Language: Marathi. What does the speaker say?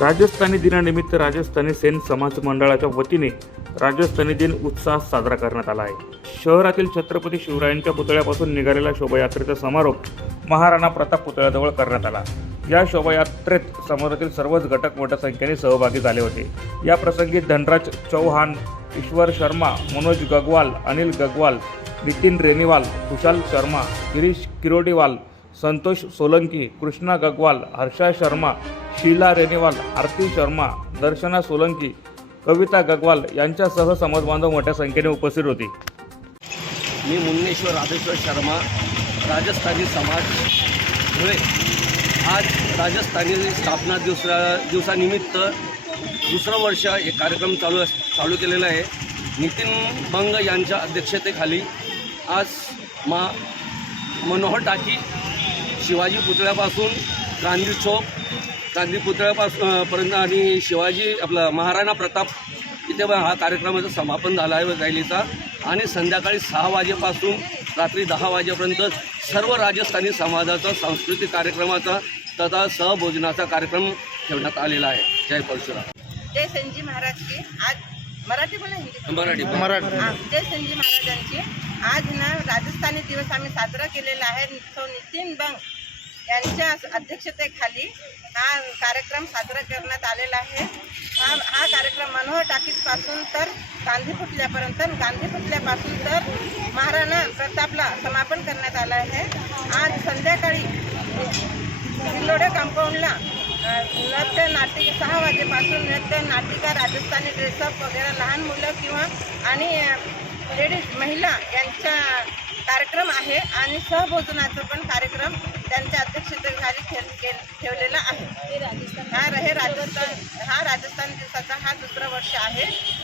राजस्थानी दिनानिमित्त राजस्थानी सेन समाज मंडळाच्या वतीने राजस्थानी दिन उत्साहात साजरा करण्यात आला आहे। शहरातील छत्रपती शिवरायांच्या पुतळ्यापासून निघालेल्या शोभायात्रेचा समारोप महाराणा प्रताप पुतळ्याजवळ करण्यात आला। या शोभायात्रेत समाजातील सर्वच घटक मोठ्या संख्येने सहभागी झाले होते। या प्रसंगी धनराज चौहान, ईश्वर शर्मा, मनोज गगवाल, अनिल गगवाल, नितिन रेनीवाल, कुशाल शर्मा, गिरीश किरोडीवाल, संतोष सोलंकी, कृष्णा गगवाल, हर्षा शर्मा, शीला रेनीवाल, आरती शर्मा, दर्शना सोलंकी, कविता गगवाल यांच्यासह समाजबांधव मोठ्या संख्येने उपस्थित होते। मी मुन्नेश्वर राधेश्वर शर्मा, राजस्थानी समाज धुळे। आज राजस्थानी स्थापना दिवसानिमित्त दुसरं वर्ष एक कार्यक्रम चालू केलेला आहे। नितीन बंग यांच्या अध्यक्षतेखाली आज मनोहर टाकी, शिवाजी पुतळ्यापासून गांधी चौक, गांधी पुतळ्यापासून पर्यंत आणि शिवाजी आपला महाराणा प्रताप इथे हा कार्यक्रमाचं समापन झाला आहे रॅलीचा। आणि संध्याकाळी 6 वाजेपासून रात्री 10 वाजेपर्यंत सर्व राजस्थानी समाजाचा सांस्कृतिक कार्यक्रमाचा तथा सहभोजनाचा कार्यक्रम ठेवण्यात आलेला आहे। जय परशुराम। जय संजी महाराज की आज मराठी बोला हिंदी मराठी जय संजी महाराजांची आज ना राजस्थानी दिवस आम्ही साजरा केलेला आहे। तो नितीन बंग यांच्या अध्यक्षतेखाली हा कार्यक्रम साजरा करण्यात आलेला आहे। हा कार्यक्रम मनोहर टाकीजपासून तर गांधी पुतळ्यापर्यंत, गांधी पुतळ्यापासून तर महाराणा प्रतापला समापन करण्यात आलं आहे। आज संध्याकाळी किल्लोडे कंपाऊंडला नृत्य नाटिका 6 वाजेपासून नृत्य नाटिका, राजस्थानी ड्रेसअप वगैरे लहान मुलं किंवा आणि लेडीज महिला यांचा कार्यक्रम आहे आणि सहभोजनाचा पण कार्यक्रम त्यांच्या अध्यक्षतेखाली ठेवलेला आहे। हा राजस्थान दिवसाचा हा दुसरा वर्ष आहे।